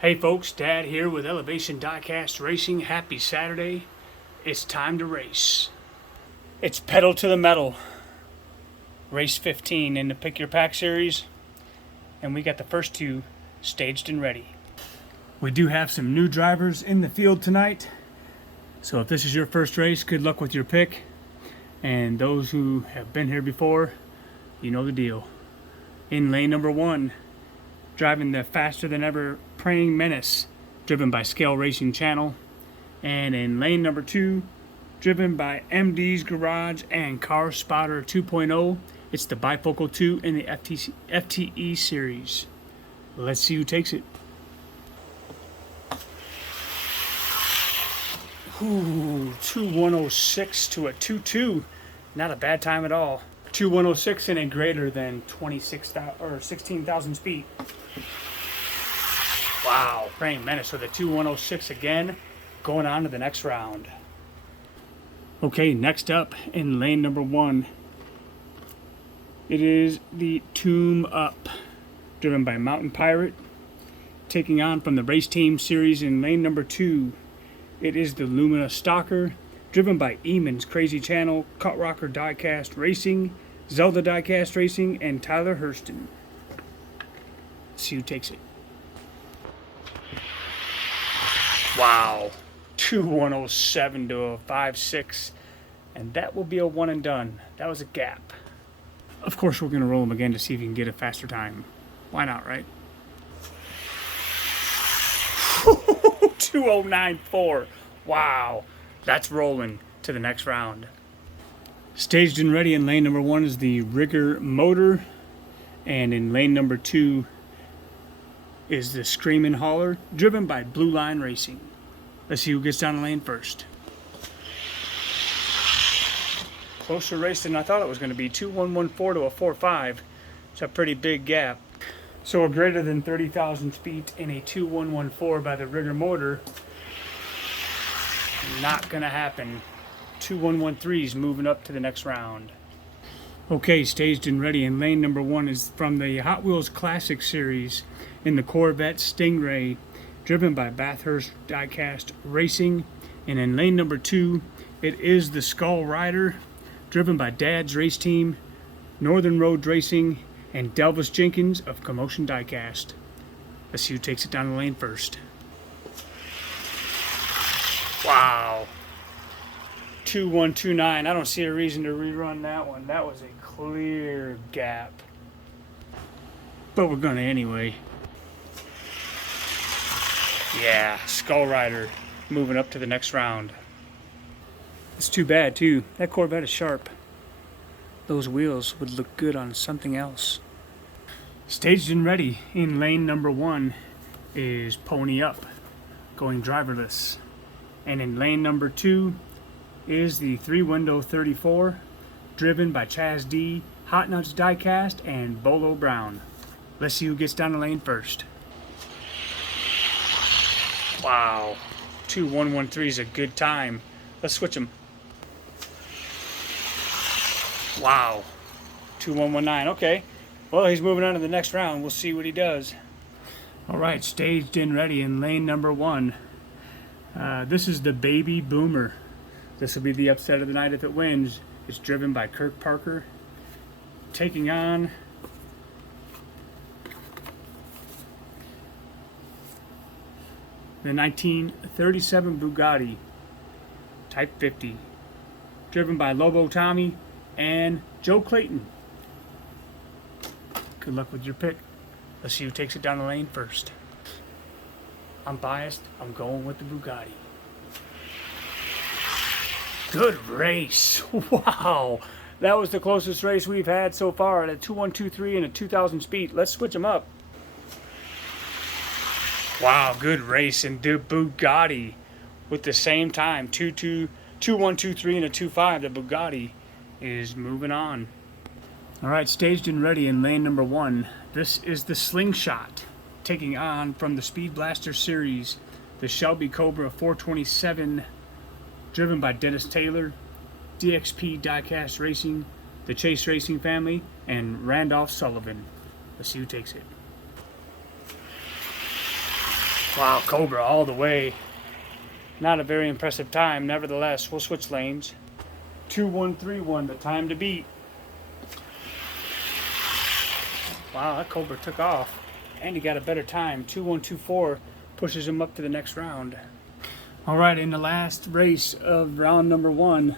Hey folks, Dad here with Elevation Diecast Racing. Happy Saturday. It's time to race. It's Pedal to the Metal, race 15 in the Pick Your Pack series. And we got the first two staged and ready. We do have some new drivers in the field tonight. So if this is your first race, good luck with your pick. And those who have been here before, you know the deal. In lane number 1, driving the faster than ever Praying Menace, driven by Scale Racing Channel. And in lane number 2, driven by MD's Garage and Car Spotter 2.0, it's the Bifocal 2 in the FTE series. Let's see who takes it. Ooh, 2106 to a 22. Not a bad time at all. 2106 and a greater than 16,000 speed. Wow, Praying Menace with a 2106 again, going on to the next round. Okay, next up in lane number 1, it is the Tomb Up, driven by Mountain Pirate. Taking on from the Race Team series in lane number 2, it is the Lumina Stalker, driven by Eamon's Crazy Channel, Cut Rocker Diecast Racing, Zelda Diecast Racing, and Tyler Hurston. Let's see who takes it. Wow, 2107 to a 56, and that will be a one and done. That was a gap. Of course, we're going to roll them again to see if you can get a faster time. Why not, right? 2094. Wow, that's rolling to the next round. Staged and ready in lane number 1 is the Rigger Motor, and in lane number 2 is the Screamin' Hauler, driven by Blue Line Racing. Let's see who gets down the lane first. Closer race than I thought it was going to be. 2114 to a 45. It's a pretty big gap. So a greater than 30,000 feet in a 2114 by the Rigger Motor. Not going to happen. 2113 is moving up to the next round. Okay, staged and ready in lane number 1 is from the Hot Wheels Classic series in the Corvette Stingray, driven by Bathurst Diecast Racing. And in lane number 2, it is the Skull Rider, driven by Dad's Race Team, Northern Road Racing, and Delvis Jenkins of Commotion Diecast. Let's see who takes it down the lane first. Wow. 2129. I don't see a reason to rerun that one. That was a clear gap. But we're gonna anyway. Yeah, Skull Rider moving up to the next round. It's too bad too. That Corvette is sharp. Those wheels would look good on something else. Staged and ready in lane number 1 is Pony Up, going driverless. And in lane number 2 is the 3-window 34, driven by Chaz D, Hot Nuts Diecast, and Bolo Brown. Let's see who gets down the lane first. Wow, 2113 is a good time. Let's switch them. Wow, 2119, okay. Well, he's moving on to the next round. We'll see what he does. All right, staged and ready in lane number 1. This is the Baby Boomer. This will be the upset of the night if it wins. It's driven by Kirk Parker. Taking on the 1937 Bugatti Type 50, driven by Lobo Tommy and Joe Clayton. Good luck with your pick. Let's see who takes it down the lane first. I'm biased. I'm going with the Bugatti. Good race. Wow. That was the closest race we've had so far at a 2123 and a 2000 speed. Let's switch them up. Wow, good race. And the Bugatti with the same time. 2123 and a 25. The Bugatti is moving on. All right, staged and ready in lane number 1. This is the Slingshot, taking on from the Speed Blaster series, the Shelby Cobra 427, driven by Dennis Taylor, DXP Diecast Racing, the Chase Racing family, and Randolph Sullivan. Let's see who takes it. Wow, Cobra all the way. Not a very impressive time, nevertheless. We'll switch lanes. 2131, the time to beat. Wow, that Cobra took off. And he got a better time. 2124 pushes him up to the next round. Alright, in the last race of round number 1,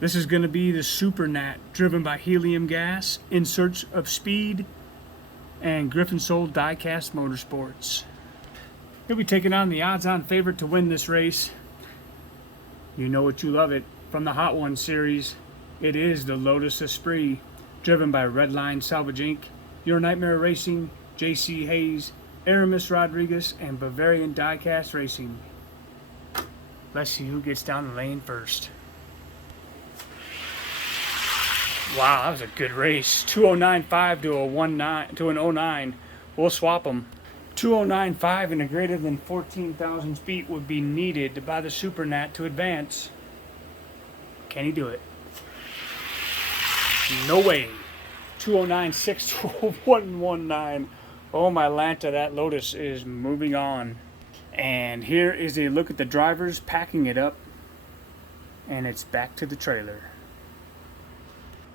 this is going to be the Super Gnat, driven by helium gas, in search of speed, and Griffin Soul Diecast Motorsports. He'll be taking on the odds-on favorite to win this race. You know it, you love it. From the Hot One series, it is the Lotus Esprit, driven by Redline Salvage Inc., Your Nightmare Racing, JC Hayes, Aramis Rodriguez, and Bavarian Diecast Racing. Let's see who gets down the lane first. Wow, that was a good race. 2095 to an 09. We'll swap them. 2095 and a greater than 14,000 feet would be needed by the Super Gnat to advance. Can he do it? No way. 2096 to 119. Oh my Lanta, that Lotus is moving on. And here is a look at the drivers packing it up. And it's back to the trailer.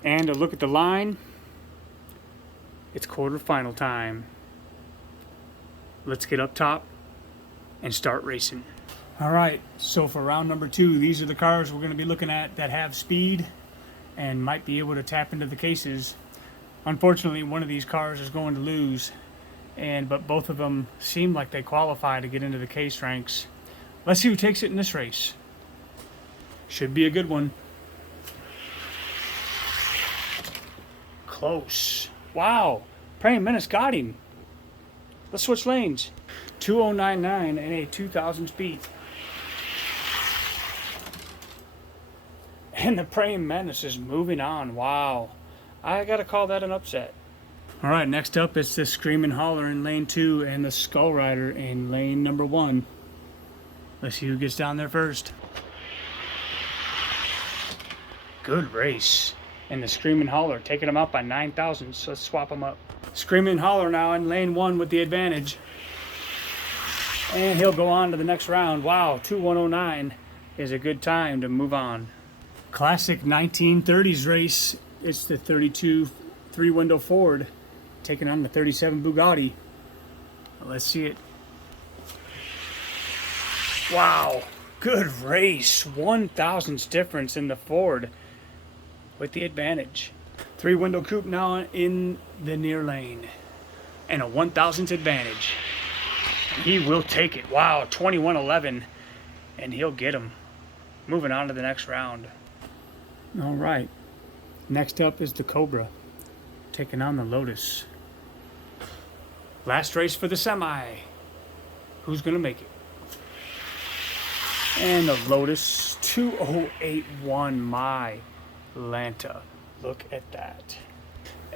And a look at the line. It's quarterfinal time. Let's get up top and start racing. All right, so for round number 2, these are the cars we're going to be looking at that have speed and might be able to tap into the cases. Unfortunately, one of these cars is going to lose, but both of them seem like they qualify to get into the case ranks. Let's see who takes it in this race. Should be a good one. Close. Wow, Praying Menace got him. Let's switch lanes. 2099 and a 2,000 speed. And the Praying Menace is moving on. Wow. I gotta call that an upset. Alright, next up is the Screaming Holler in lane 2 and the Skull Rider in lane number 1. Let's see who gets down there first. Good race. And the Screaming Holler taking him out by 9 thousandths. So let's swap them up. Screaming Holler now in lane 1 with the advantage. And he'll go on to the next round. Wow, 2109 is a good time to move on. Classic 1930s race. It's the 32 three-window Ford taking on the 37 Bugatti. Let's see it. Wow, good race. 1 thousandths difference in the Ford with the advantage. Three-window coupe now in the near lane. And a 1 thousandths advantage. He will take it. Wow, 2111. And he'll get him. Moving on to the next round. All right. Next up is the Cobra, taking on the Lotus. Last race for the semi. Who's going to make it? And the Lotus, 2081, my Lanta. Look at that.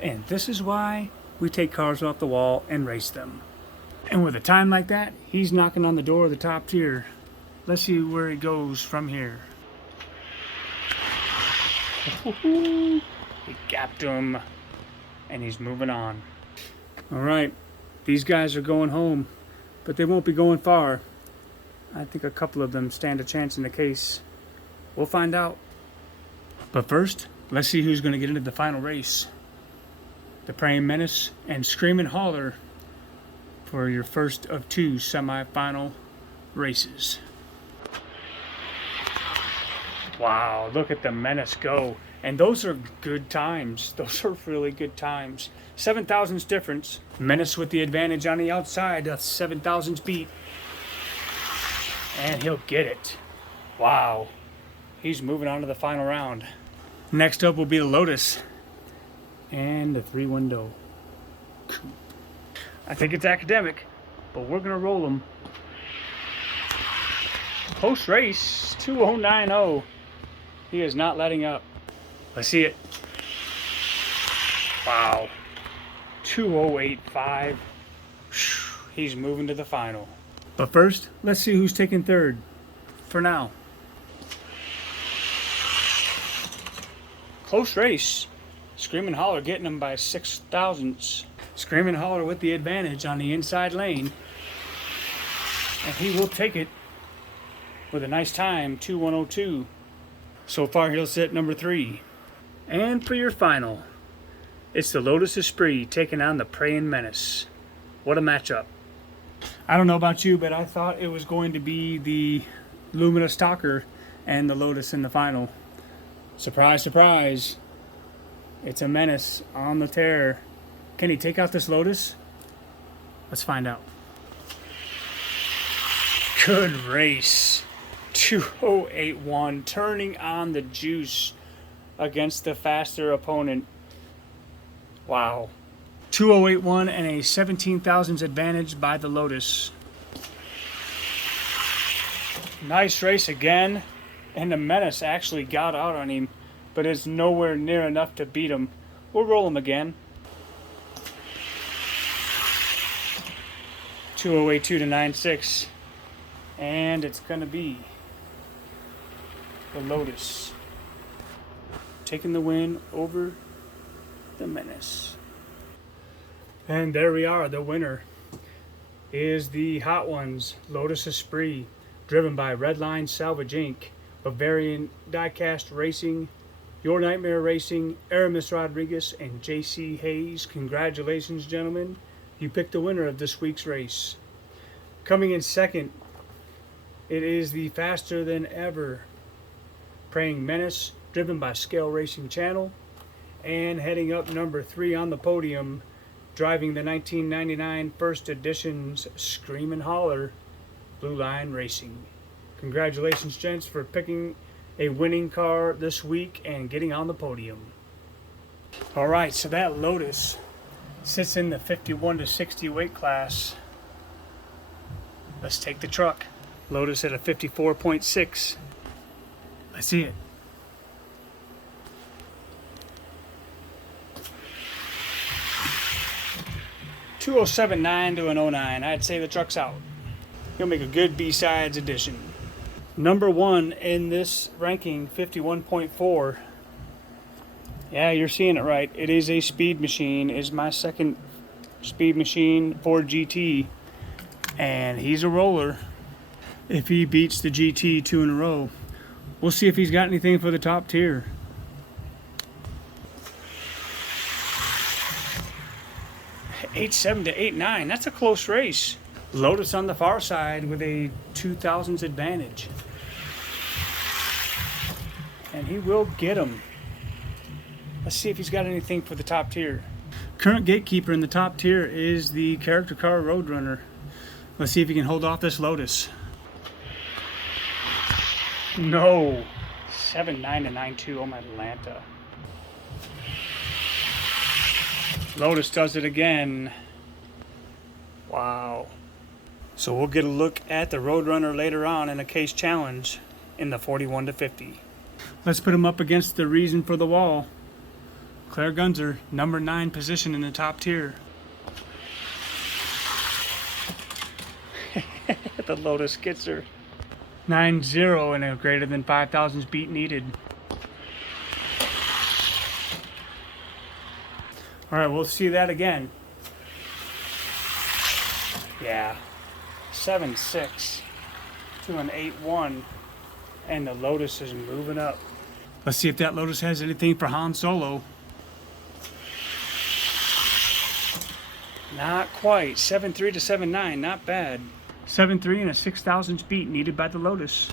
And this is why we take cars off the wall and race them. And with a time like that, he's knocking on the door of the top tier. Let's see where he goes from here. He gapped him, and he's moving on. All right, these guys are going home, but they won't be going far. I think a couple of them stand a chance in the case. We'll find out. But first, let's see who's going to get into the final race. The Praying Menace and Screaming Holler for your first of 2 semi-final races. Wow, look at the Menace go. And those are good times. Those are really good times. 7 thousandths difference. Menace with the advantage on the outside. 7 thousandths beat. And he'll get it. Wow. He's moving on to the final round. Next up will be the Lotus. And the 3-window coupe. I think it's academic, but we're going to roll them. Post-race, 2090. He is not letting up. Let's see it. Wow. 2085. He's moving to the final. But first, let's see who's taking third. For now. Close race. Screaming Holler getting him by 6 thousandths. Screaming Holler with the advantage on the inside lane. And he will take it with a nice time, 2:102. So far, he'll sit number 3. And for your final, it's the Lotus Esprit taking on the Praying Menace. What a matchup. I don't know about you, but I thought it was going to be the Lumina Stalker and the Lotus in the final. Surprise, surprise. It's a Menace on the tear. Can he take out this Lotus? Let's find out. Good race. 2081, turning on the juice against the faster opponent. Wow. 2081 and a 17 thousandths advantage by the Lotus. Nice race again. And the Menace actually got out on him, but it's nowhere near enough to beat him. We'll roll him again. 2082 to 96. And it's going to be the Lotus taking the win over the Menace. And there we are. The winner is the Hot Ones Lotus Esprit, driven by Redline Salvage Inc., Bavarian Diecast Racing, Your Nightmare Racing, Aramis Rodriguez, and JC Hayes. Congratulations, gentlemen. You picked the winner of this week's race. Coming in second, it is the Faster Than Ever Praying Menace, driven by Scale Racing Channel. And heading up number 3 on the podium, driving the 1999 First Edition's Scream and Holler, Blue Line Racing. Congratulations, gents, for picking a winning car this week and getting on the podium. All right, so that Lotus sits in the 51 to 60 weight class. Let's take the truck. Lotus at a 54.6. Let's see it. $2,079 to an 09. I'd say the truck's out. He'll make a good B-sides edition. Number 1 in this ranking, 51.4. Yeah, you're seeing it right. It is a speed machine. It's my second speed machine, Ford GT. And he's a roller. If he beats the GT 2 in a row, we'll see if he's got anything for the top tier. $8.7 to $8.9. That's a close race. Lotus on the far side with a 2,000s advantage. And he will get him. Let's see if he's got anything for the top tier. Current gatekeeper in the top tier is the character car Roadrunner. Let's see if he can hold off this Lotus. No. 7.9 to 9.2. Oh, my Atlanta. Lotus does it again. Wow. So we'll get a look at the Roadrunner later on in a case challenge in the 41 to 50. Let's put him up against the Reason for the Wall. Claire Gunzer, number 9 position in the top tier. The Lotus gets her. 9.0 and a greater than 5,000 beat needed. All right, we'll see that again. Yeah, 7.6 to an 8.1, and the Lotus is moving up. Let's see if that Lotus has anything for Han Solo. Not quite. 7.3 to 7.9, not bad. 7.3 and a 6,000 beat needed by the Lotus.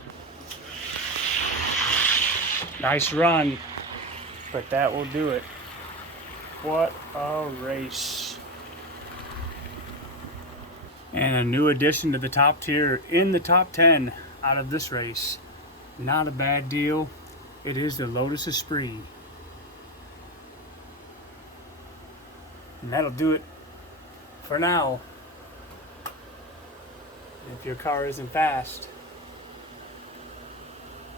Nice run, but that will do it. What a race. And a new addition to the top tier in the top 10 out of this race. Not a bad deal. It is the Lotus Esprit. And that'll do it for now. If your car isn't fast,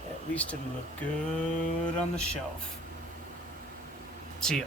at least it'll look good on the shelf. See ya.